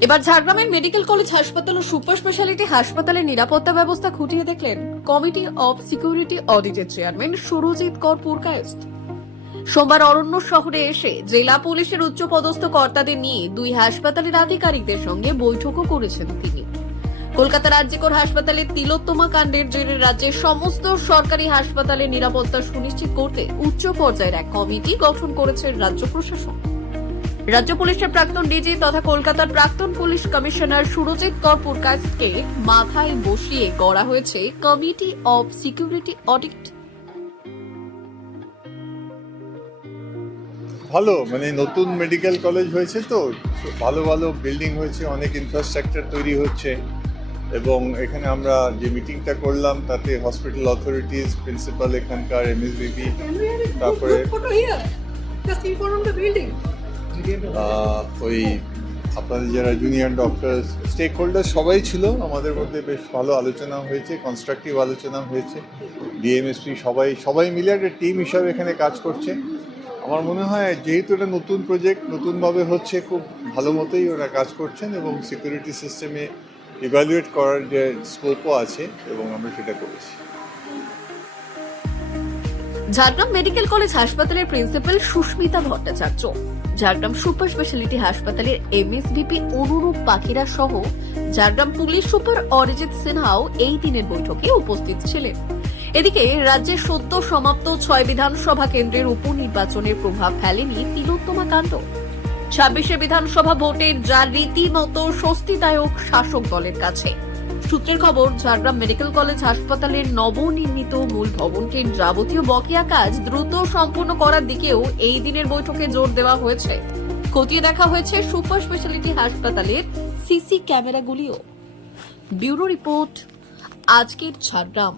এবার ঝাড়গ্রামের medical college হাসপাতাল ও সুপার স্পেশালিটি হাসপাতালের নিরাপত্তা ব্যবস্থা খুঁটিয়ে দেখলেন কমিটি অফ সিকিউরিটি অডিটের চেয়ারম্যান সুরজিৎ কর পুরকায়স্ত সোমবার অরণ্য শহরে এসে জেলা পুলিশের উচ্চপদস্থ কর্তাদের নিয়ে দুই হাসপাতালের আধিকারিকদের সঙ্গে বৈঠকও করেছেন তিনি। কলকাতা রাজ্যকর হাসপাতালে তিলোত্তমা কাণ্ডের জেরে রাজ্যের সমস্ত সরকারি হাসপাতালের নিরাপত্তা সুনিশ্চিত করতে উচ্চ পর্যায়ের এক কমিটি গঠন করেছে রাজ্য প্রশাসন। রাজ্য পুলিশের প্রাক্তন ডিজি তথা কলকাতার প্রাক্তন পুলিশ কমিশনার সুরজিৎ কর পুরকায়স্থকে মাথায় বসিয়ে গড়া হয়েছে কমিটি অফ সিকিউরিটি অডিট। ভালো মানে নতুন মেডিকেল কলেজ হয়েছে তো ভালো ভালো বিল্ডিং হয়েছে অনেক ইনফ্রাস্ট্রাকচার তৈরি হচ্ছে। এবং এখানে আমরা যে মিটিংটা করলাম তাতে হসপিটাল অথরিটিস প্রিন্সিপাল এখানকার এমএসবিবি তারপরে ওই আপনাদের যারা জুনিয়র ডক্টর স্টেক হোল্ডার সবাই ছিল। আমাদের মধ্যে বেশ ভালো আলোচনা হয়েছে কনস্ট্রাকটিভ আলোচনা হয়েছে। ডিএমএসপি সবাই সবাই মিলে একটা টিম হিসাবে এখানে কাজ করছে। আমার মনে হয় যেহেতু এটা নতুন প্রজেক্ট নতুনভাবে হচ্ছে, খুব ভালো মতোই ওরা কাজ করছেন এবং সিকিউরিটি সিস্টেমে ইভ্যালুয়েট করার যে স্কোপও আছে এবং আমরা সেটা করেছি। ঝাড়গ্রাম মেডিকেল কলেজ হাসপাতালের principal Susmita Bhattacharya. Jhargram super speciality হাসপাতালের এমএসবিপি অনুরূপ পাখিরা সহ ঝাড়গ্রাম পুলিশ সুপার অরিজিৎ সিনহাও এই দিনের বৈঠকে উপস্থিত ছিলেন। এদিকে রাজ্যের সদ্য সমাপ্ত ছয় বিধানসভা কেন্দ্রের উপনির্বাচনের প্রভাব ফেলেনি তিলোত্তমা কাণ্ড ছাব্বিশে বিধানসভা ভোটের যা রীতিমতো স্বস্তিদায়ক শাসক দলের কাছে। সূত্রের খবর, ঝাড়গ্রাম মেডিকেল কলেজ হাসপাতালের নবনির্মিত মূল ভবনটির যাবতীয় বকেয়া কাজ দ্রুত সম্পূর্ণ করার দিকেও এই দিনের বৈঠকে জোর দেওয়া হয়েছে। খতিয়ে দেখা হয়েছে সুপার স্পেশালিটি হাসপাতালের সিসি ক্যামেরাগুলিও। ব্যুরো রিপোর্ট, আজকের ঝাড়গ্রাম।